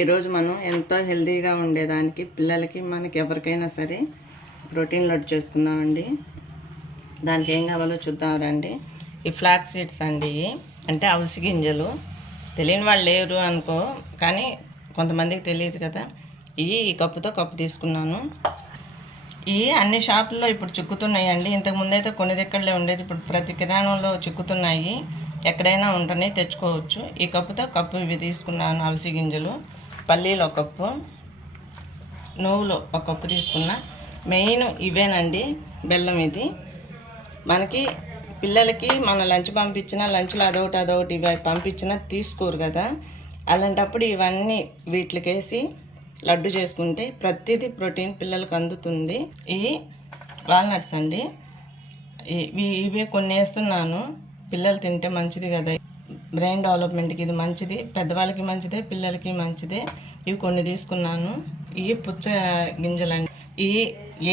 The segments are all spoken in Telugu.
ఈరోజు మనం ఎంతో హెల్తీగా ఉండేదానికి పిల్లలకి మనకి ఎవరికైనా సరే ప్రోటీన్ లడ్డు చేసుకుందామండి. దానికి ఏం కావాలో చూద్దాం రండి. ఈ ఫ్లాక్స్ సీడ్స్ అండి, అంటే అవిసె గింజలు. తెలియని వాళ్ళు లేరు అనుకో, కానీ కొంతమందికి తెలియదు కదా. ఈ కప్పుతో కప్పు తీసుకున్నాను. ఇవి అన్ని షాపుల్లో ఇప్పుడు చిక్కుతున్నాయండి. ఇంతకుముందు అయితే కొన్ని దగ్గరలో ఉండేది, ఇప్పుడు ప్రతి కిరాణంలో చిక్కుతున్నాయి. ఎక్కడైనా ఉంటనే తెచ్చుకోవచ్చు. ఈ కప్పుతో కప్పు ఇవి తీసుకున్నాను. అవిసె గింజలు, పల్లీలు ఒక కప్పు, నువ్వులు ఒక కప్పు తీసుకున్నా. మెయిన్ ఇవేనండి. బెల్లం ఇది మనకి పిల్లలకి మన లంచ్ పంపించినా, లంచ్లో అదొకటి ఇవి పంపించినా తీసుకోరు కదా. అలాంటప్పుడు ఇవన్నీ వీటికేసి లడ్డు చేసుకుంటే ప్రతిదీ ప్రోటీన్ పిల్లలకు అందుతుంది. ఇవి వాల్నట్స్ అండి. ఇవే కొన్ని వేస్తున్నాను. పిల్లలు తింటే మంచిది కదా, బ్రెయిన్ డెవలప్మెంట్కి ఇది మంచిది. పెద్దవాళ్ళకి మంచిదే, పిల్లలకి మంచిదే. ఇవి కొన్ని తీసుకున్నాను. ఇవి పుచ్చ గింజలండి. ఇవి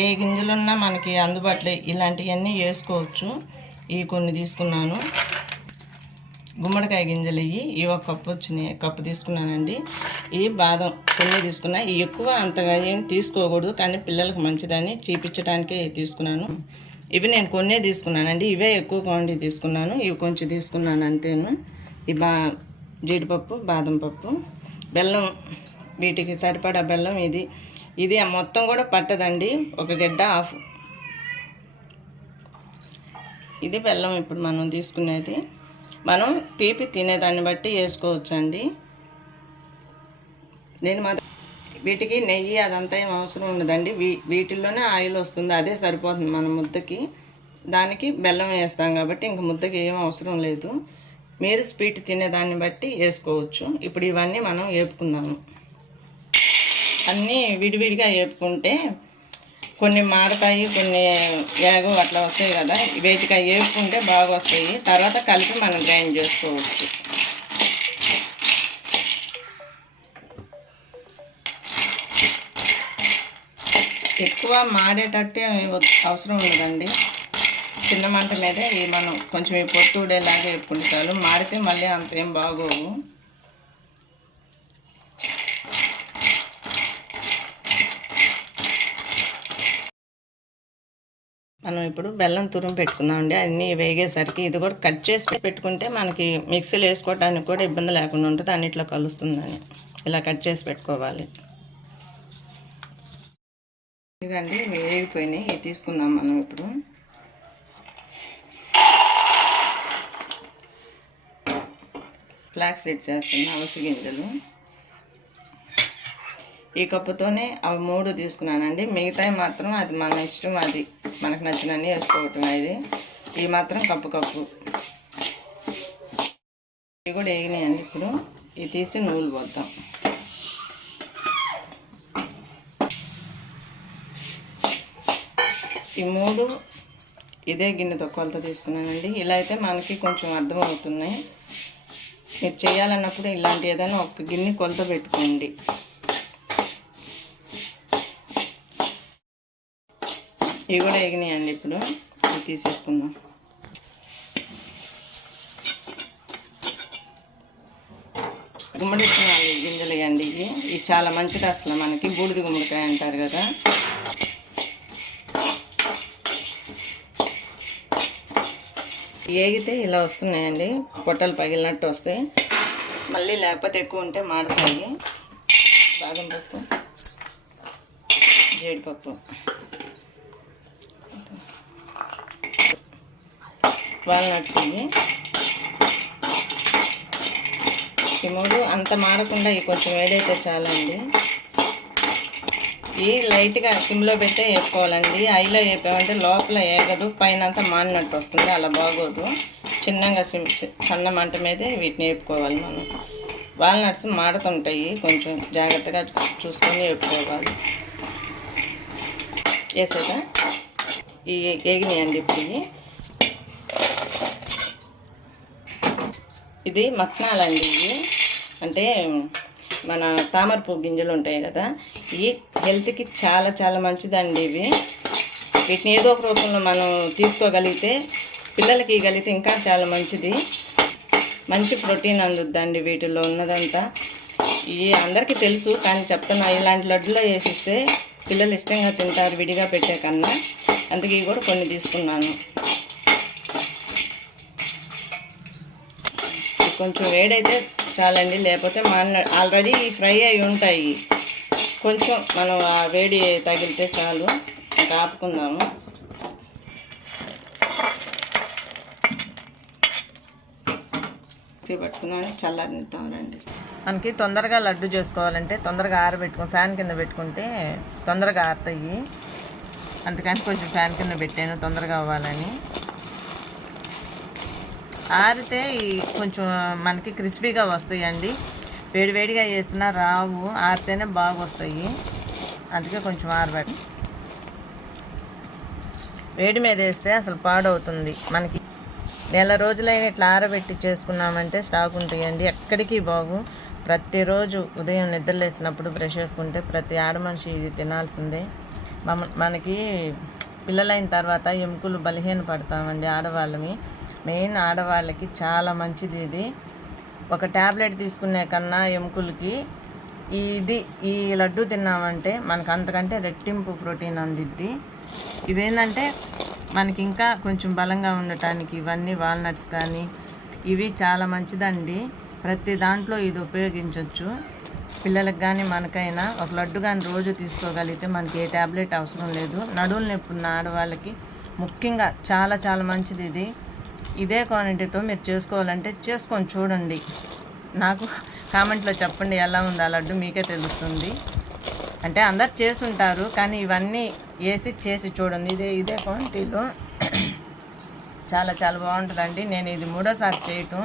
ఏ గింజలున్నా మనకి అందుబాటులో ఇలాంటివన్నీ వేసుకోవచ్చు. ఇవి కొన్ని తీసుకున్నాను. గుమ్మడికాయ గింజలు ఇవి ఒక కప్పు వచ్చినాయి, కప్పు తీసుకున్నానండి. ఈ బాదం కొన్ని తీసుకున్నా. ఇవి ఎక్కువ అంతగా ఏం తీసుకోకూడదు, కానీ పిల్లలకు మంచిదని చూపించడానికే తీసుకున్నాను. ఇవి నేను కొన్నే తీసుకున్నానండి. ఇవే ఎక్కువ క్వాంటిటీ తీసుకున్నాను. ఇవి కొంచెం తీసుకున్నాను అంతేను. ఈ జీడిపప్పు, బాదం పప్పు, బెల్లం, వీటికి సరిపడా బెల్లం. ఇది మొత్తం కూడా పట్టదండి, ఒక గడ్డ ఆఫ్. ఇది బెల్లం. ఇప్పుడు మనం తీసుకునేది మనం తీపి తినేదాన్ని బట్టి వేసుకోవచ్చండి. నేను మాత్రం వీటికి నెయ్యి అదంతా ఏం అవసరం ఉండదండి. వీటిల్లోనే ఆయిల్ వస్తుంది, అదే సరిపోతుంది మన ముద్దకి. దానికి బెల్లం వేస్తాం కాబట్టి ఇంక ముద్దకి ఏం అవసరం లేదు. మీరు స్వీట్ తినేదాన్ని బట్టి వేసుకోవచ్చు. ఇప్పుడు ఇవన్నీ మనం వేపుకుందాము. అన్నీ విడివిడిగా వేపుకుంటే కొన్ని మాడతాయి, కొన్ని వేగం అట్లా వస్తాయి కదా. వీటికి వేపుకుంటే బాగా వస్తాయి. తర్వాత కలిపి మనం గ్రైండ్ చేసుకోవచ్చు. ఎక్కువ మాడేటట్టే అవసరం ఉండదండి. చిన్న మంట మీదే మనం కొంచెం ఈ పొట్టు ఉండేలాగా వేపుకుంటే చాలు. మాడితే మళ్ళీ అంతేం బాగోవు. మనం ఇప్పుడు బెల్లం తురుము పెట్టుకుందామండి. అన్నీ వేగేసరికి ఇది కూడా కట్ చేసి పెట్టుకుంటే మనకి మిక్సీలో వేసుకోవడానికి కూడా ఇబ్బంది లేకుండా ఉంటుంది, అన్నిట్లో కలుస్తుందని. ఇలా కట్ చేసి పెట్టుకోవాలి. ఇదండి వేగిపోయినాయి. ఇవి తీసుకుందాం మనం ఇప్పుడు. ఫ్లాక్స్ సీడ్స్ వేస్తున్నాం, అవిసె గింజలు. ఈ కప్పుతోనే అవి 3 తీసుకున్నానండి. మిగతాయి మాత్రం అది మన ఇష్టం, అది మనకు నచ్చినన్ని వేసుకోవటం. ఇవి మాత్రం కప్పు. ఇవి కూడా వేగినాయండి. ఇప్పుడు ఇవి తీసి నువ్వులు పోద్దాం. ఈ 3 ఇదే గిన్నెతో కొలత తీసుకున్నానండి. ఇలా అయితే మనకి కొంచెం అర్థమవుతున్నాయి. మీరు చేయాలన్నప్పుడు ఇలాంటి ఏదైనా ఒక గిన్నె కొలత పెట్టుకోండి. ఇవి కూడా వేగినాయండి. ఇప్పుడు ఇవి తీసేసుకుందాం. గుమ్మడి గింజలు ఇవ్వండి. ఇవి చాలా మంచిది. అసలు మనకి బూడిద గుమ్మడికాయ అంటారు కదా. వేగితే ఇలా వస్తున్నాయండి, పొట్టలు పగిలినట్టు వస్తాయి. మళ్ళీ లేకపోతే ఎక్కువ ఉంటే మాడతాయి. బాదం పప్పు, జీడిపప్పు, వాల్నట్స్. ఈ 3 అంత మాడకుండా ఇవి కొంచెం వేడైతే చాలండి. ఈ లైట్గా సిమ్లో పెట్టే వేసుకోవాలండి. హైలో వేపామంటే లోపల ఏగదు, పైన అంతా మాడినట్టు వస్తుంది, అలా బాగోదు. చిన్నగా సన్న మంట మీదే వీటిని వేపుకోవాలి మనం. వాల్నట్స్ మాడుతుంటాయి, కొంచెం జాగ్రత్తగా చూసుకొని వేపుకోవాలి. వేసేదా ఈ వేగినాయండి. ఇప్పుడు ఇది మక్నాలండి. ఇవి అంటే మన తామర పువ్వు గింజలు ఉంటాయి కదా, ఇవి హెల్త్కి చాలా చాలా మంచిదండి. వీటిని ఏదో ఒక రూపంలో మనం తీసుకోగలిగితే, పిల్లలకి ఇవ్వగలిగితే ఇంకా చాలా మంచిది. మంచి ప్రోటీన్ అందుద్దండి వీటిలో ఉన్నదంతా. ఇవి అందరికీ తెలుసు, కానీ చెప్తున్నా, ఇలాంటి లడ్డులో వేసిస్తే పిల్లలు ఇష్టంగా తింటారు విడిగా పెట్టే కన్నా. అందుకే ఇవి కూడా కొన్ని తీసుకున్నాను. కొంచెం వేడైతే చాలండి, లేకపోతే ఆల్రెడీ ఫ్రై అయి ఉంటాయి. కొంచెం మనం ఆ వేడి తగిలితే చాలు. ఇంకా ఆపుకుందాము. పట్టుకున్నాను, చల్లారినిద్దాం రండి. మనకి తొందరగా లడ్డు చేసుకోవాలంటే తొందరగా ఆరబెట్టుకుని ఫ్యాన్ కింద పెట్టుకుంటే తొందరగా ఆరుతాయి. అందుకని కొంచెం ఫ్యాన్ కింద పెట్టాను తొందరగా అవ్వాలని. ఆరితే కొంచెం మనకి క్రిస్పీగా వస్తాయండి. వేడివేడిగా వేసినా రావు, ఆరితేనే బాగా వస్తాయి. అందుకే కొంచెం ఆరబెట్టి వేడి మీద వేస్తే అసలు పాడవుతుంది. మనకి నెల రోజులైన ఇట్లా ఆరబెట్టి చేసుకున్నామంటే స్టాక్ ఉంటాయండి, ఎక్కడికి బాగు. ప్రతిరోజు ఉదయం నిద్రలేసినప్పుడు బ్రష్ చేసుకుంటే ప్రతి ఆడమనిషి ఇది తినాల్సిందే. మనకి పిల్లలైన తర్వాత ఎముకలు బలహీన పడతామండి ఆడవాళ్ళని. మెయిన్ ఆడవాళ్ళకి చాలా మంచిది ఇది. ఒక ట్యాబ్లెట్ తీసుకునే కన్నా ఎముకలకి ఈ లడ్డు తిన్నామంటే మనకు అంతకంటే రెట్టింపు ప్రోటీన్ అందిద్ది. ఇవేంటంటే మనకి ఇంకా కొంచెం బలంగా ఉండటానికి ఇవన్నీ వాల్నట్స్ కానీ ఇవి చాలా మంచిదండి. ప్రతి దాంట్లో ఇది ఉపయోగించవచ్చు. పిల్లలకు కానీ మనకైనా ఒక లడ్డు కానీ రోజు తీసుకోగలిగితే మనకి ఏ ట్యాబ్లెట్ అవసరం లేదు. నడువులు నొప్పి ఉన్న ఆడవాళ్ళకి ముఖ్యంగా చాలా చాలా మంచిది ఇది. ఇదే క్వాంటిటీతో మీరు చేసుకోవాలంటే చేసుకొని చూడండి. నాకు కామెంట్లో చెప్పండి ఎలా ఉంది ఆ లడ్డు, మీకే తెలుస్తుంది. అంటే అందరు చేసుంటారు, కానీ ఇవన్నీ వేసి చేసి చూడండి. ఇదే క్వాంటిటీలో చాలా చాలా బాగుంటుందండి. నేను ఇది 3వ సారి చేయటం.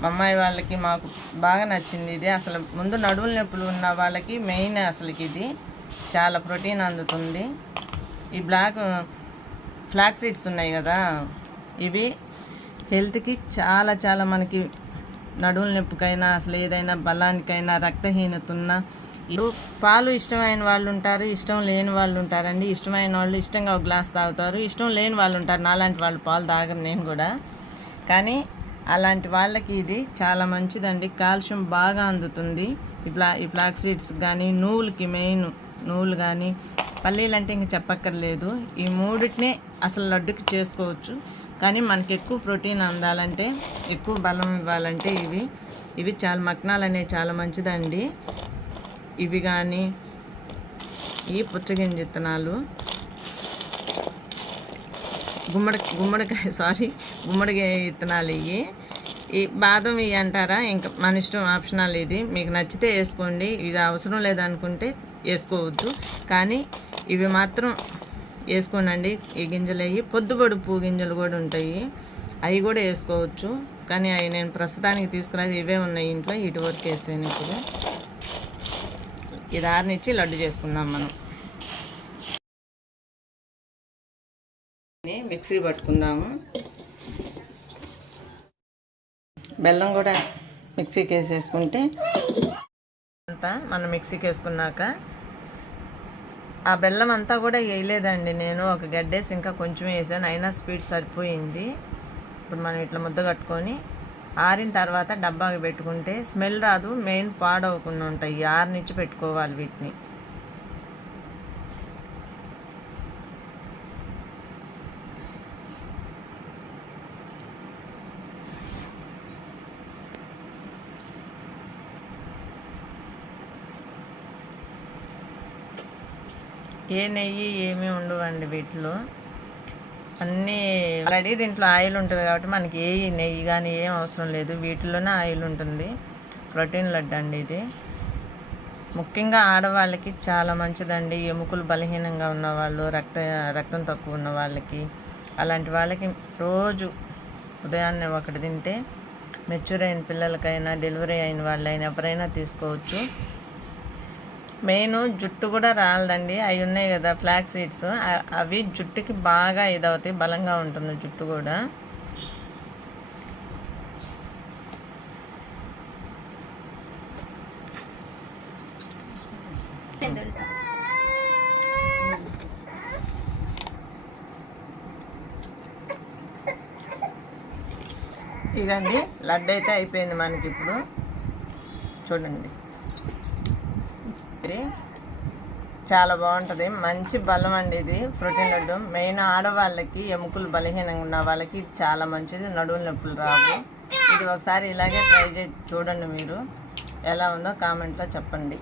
మా అమ్మాయి వాళ్ళకి మాకు బాగా నచ్చింది ఇది. అసలు ముందు నడువుల నొప్పులు ఉన్న వాళ్ళకి మెయిన్ అసలుకి ఇది చాలా ప్రోటీన్ అందుతుంది. ఈ ఫ్లాక్ సీడ్స్ ఉన్నాయి కదా, ఇవి హెల్త్కి చాలా చాలా మనకి నడువుల నొప్పికైనా అసలు ఏదైనా బలానికైనా రక్తహీనత ఉన్నా. పాలు ఇష్టమైన వాళ్ళు ఉంటారు, ఇష్టం లేని వాళ్ళు ఉంటారండి. ఇష్టమైన వాళ్ళు ఇష్టంగా ఒక గ్లాస్ తాగుతారు, ఇష్టం లేని వాళ్ళు ఉంటారు. నాలాంటి వాళ్ళు పాలు తాగరు నేను కూడా. కానీ అలాంటి వాళ్ళకి ఇది చాలా మంచిదండి. కాల్షియం బాగా అందుతుంది. ఈ ఫ్లాక్ సీడ్స్ కానీ నువ్వులకి మెయిన్ నువ్వులు కానీ పల్లీలు అంటే ఇంక చెప్పక్కర్లేదు. ఈ మూడింటినే అసలు లడ్డుకి చేసుకోవచ్చు. కానీ మనకి ఎక్కువ ప్రోటీన్ అందాలంటే ఎక్కువ బలం ఇవ్వాలంటే ఇవి చాలా మక్నాలు అనేవి చాలా మంచిదండి. ఇవి కానీ ఈ పుచ్చగింజ విత్తనాలు, గుమ్మడికాయ విత్తనాలు, ఈ బాదం ఇవి అంటారా, ఇంకా మన ఇష్టం, ఆప్షనల్. ఇది మీకు నచ్చితే వేసుకోండి, ఇది అవసరం లేదనుకుంటే వేసుకోవద్దు. కానీ ఇవి మాత్రం వేసుకోనండి. ఈ గింజలు అవి పొద్దుపొడుపు గింజలు కూడా ఉంటాయి, అవి కూడా వేసుకోవచ్చు. కానీ అవి నేను ప్రస్తుతానికి తీసుకున్నది ఇవే ఉన్నాయి ఇంట్లో, ఇటు వరకు వేసాను. ఇప్పుడు ఇది ఆరనిచ్చి లడ్డు చేసుకుందాం మనం. మిక్సీ పట్టుకుందాము. బెల్లం కూడా మిక్సీకి వేసేసుకుంటే అంతా మనం మిక్సీకి వేసుకున్నాక ఆ బెల్లం అంతా కూడా వేయలేదండి నేను, ఒక గడ్డేసి ఇంకా కొంచెం వేసాను, అయినా స్వీట్ సరిపోయింది. ఇప్పుడు మనం ఇట్లా ముద్ద కట్టుకొని ఆరిన తర్వాత డబ్బాకి పెట్టుకుంటే స్మెల్ రాదు, మెయిన్ పాడవకుండా ఉంటాయి. ఆరినిచ్చి పెట్టుకోవాలి వీటిని. ఏ నెయ్యి ఏమీ ఉండవండి వీటిలో, అన్నీ ఆల్రెడీ దీంట్లో ఆయిల్ ఉంటుంది కాబట్టి మనకి ఏ నెయ్యి కానీ ఏం అవసరం లేదు. వీటిలోనే ఆయిల్ ఉంటుంది. ప్రోటీన్ లడ్డు అండి ఇది. ముఖ్యంగా ఆడవాళ్ళకి చాలా మంచిదండి. ఎముకలు బలహీనంగా ఉన్నవాళ్ళు, రక్తం తక్కువ ఉన్న వాళ్ళకి, అలాంటి వాళ్ళకి రోజు ఉదయాన్నే ఒకటి తింటే మెచ్యూర్ అయిన పిల్లలకైనా డెలివరీ అయిన వాళ్ళైనా ఎవరైనా తీసుకోవచ్చు. మెయిన్ జుట్టు కూడా రాలదండి. అవి ఉన్నాయి కదా ఫ్లాక్ సీడ్స్, అవి జుట్టుకి బాగా ఇదవుతాయి, బలంగా ఉంటుంది జుట్టు కూడా. ఇదండి లడ్డు అయితే అయిపోయింది మనకి. ఇప్పుడు చూడండి ఇది చాలా బాగుంటుంది, మంచి బలం అండి ఇది ప్రోటీన్ లడ్డు. మెయిన్ ఆడవాళ్ళకి, ఎముకలు బలహీనంగా ఉన్న వాళ్ళకి ఇది చాలా మంచిది, నడువుల నొప్పులు రావు. ఇది ఒకసారి ఇలాగే ట్రై చేసి చూడండి, మీరు ఎలా ఉందో కామెంట్లో చెప్పండి.